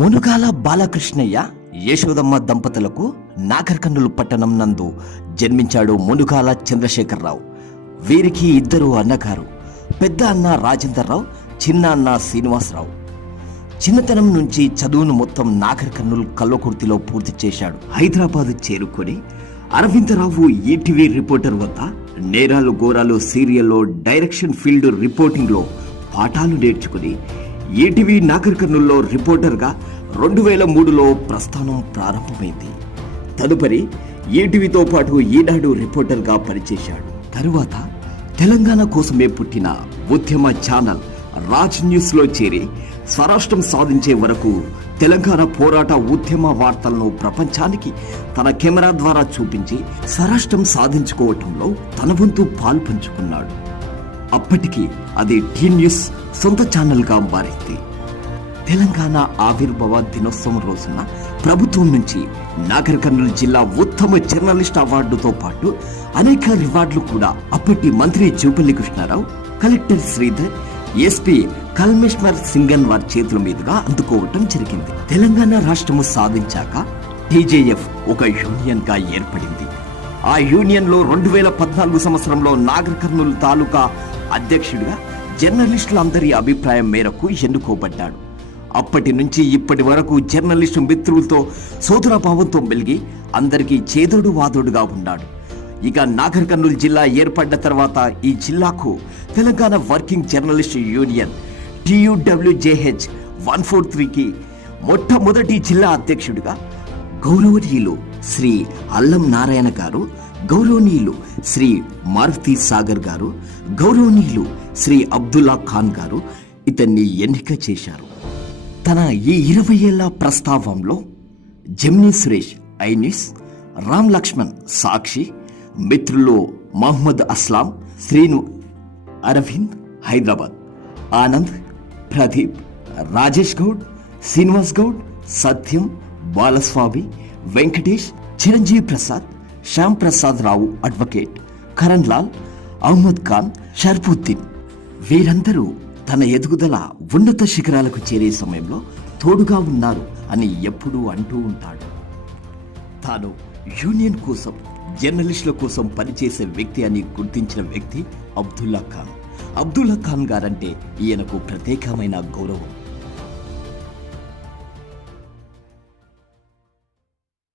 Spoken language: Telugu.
మునుగాల బాలకృష్ణయ్య యశోదమ్మ దంపతులకు నాగర్కర్నూలు పట్టణం నందు జన్మించాడు మునుగాల చంద్రశేఖరరావు. వీరికి ఇద్దరు అన్నగారు. పెద్ద అన్న రాజేందర్రావు, చిన్న అన్న శ్రీనివాసరావు. చిన్నతనం నుంచి చదువును మొత్తం నాగర్కర్నూలు కల్వకుర్తిలో పూర్తి చేశాడు. హైదరాబాద్ చేరుకొని అరవిందరావు ఈటీవీ రిపోర్టర్ వద్ద నేరాలు ఘోరాలు సీరియల్లో డైరెక్షన్ ఫీల్డ్ రిపోర్టింగ్లో పాఠాలు నేర్చుకుని ఈటీవీ నాగర్కర్నూలులో రిపోర్టర్గా 2003లో ప్రస్థానం ప్రారంభమైంది. తదుపరి ఈటీవీతో పాటు ఈనాడు రిపోర్టర్గా పనిచేశాడు. తరువాత తెలంగాణ కోసమే పుట్టిన ఉద్యమ ఛానల్ రాజ్ న్యూస్లో చేరి స్వరాష్ట్రం సాధించే వరకు తెలంగాణ పోరాట ఉద్యమ వార్తలను ప్రపంచానికి తన కెమెరా ద్వారా చూపించి స్వరాష్ట్రం సాధించుకోవటంలో తన వంతు పాలు పంచుకున్నాడు. అప్పటికి అది టీ న్యూస్ సొంత ఛానల్గా మారింది. తెలంగాణ ఆవిర్భావ దినోత్సవం రోజున ప్రభుత్వం నుంచి నాగర్కర్నూలు జిల్లా ఉత్తమ జర్నలిస్ట్ అవార్డుతో పాటు అనేక రివార్డులు కూడా అప్పటి మంత్రి జూపల్లి కృష్ణారావు, కలెక్టర్ శ్రీధర్, ఎస్పీ కల్మేశ్వర్ సింగన్ వారి చేతుల మీదుగా అందుకోవటం జరిగింది. తెలంగాణ రాష్ట్రము సాధించాక టీజేఎఫ్ ఒక యూనియన్ గా ఏర్పడింది. ఆ యూనియన్ లో 2014 సంవత్సరంలో నాగర్కర్నూలు తాలూకా అధ్యక్షుడిగా జర్నలిస్టులందరి అభిప్రాయం మేరకు ఎన్నుకోబడ్డాడు. అప్పటి నుంచి ఇప్పటి వరకు జర్నలిస్టు మిత్రులతో సోదరభావంతో మెలిగి అందరికీ చేదోడు వాదోడుగా ఉన్నాడు. ఇక నాగర్కర్నూలు జిల్లా ఏర్పడ్డ తర్వాత ఈ జిల్లాకు Telangana working journalist union TUWJH 143కి మొట్టమొదటి జిల్లా అధ్యక్షుడిగా గౌరవనీయులు శ్రీ అల్లం నారాయణ గారు, గౌరవనీయులు శ్రీ మారుతి సాగర్ గారు, గౌరవనీయులు శ్రీ అబ్దుల్లా ఖాన్ గారు ఇతన్ని ఎన్నిక చేశారు. తన ఈ 20 ఏళ్ల ప్రస్తావంలో జెమినీ సురేష్ ఐన్యూస్, రామ్ లక్ష్మణ్ సాక్షి, మిత్రులు మహమ్మద్ అస్లాం, శ్రీను, అరవింద్ హైదరాబాద్, ఆనంద్, ప్రదీప్, రాజేష్ గౌడ్, శ్రీనివాస్ గౌడ్, సత్యం, బాలస్వామి, వెంకటేష్, చిరంజీవి ప్రసాద్, శ్యామ్ ప్రసాద్ రావు అడ్వకేట్, కరణ్ లాల్, అహ్మద్ ఖాన్, షర్ఫుద్దీన్ వీరందరూ తన ఎదుగుదల ఉన్నత శిఖరాలకు చేరే సమయంలో తోడుగా ఉన్నారు అని ఎప్పుడూ అంటూ ఉంటాడు. తాను యూనియన్ కోసం, జర్నలిస్టుల కోసం పనిచేసే వ్యక్తి అని గుర్తించిన వ్యక్తి అబ్దుల్లా ఖాన్. అబ్దుల్లా ఖాన్ గారంటే ఈయనకు ప్రత్యేకమైన గౌరవం.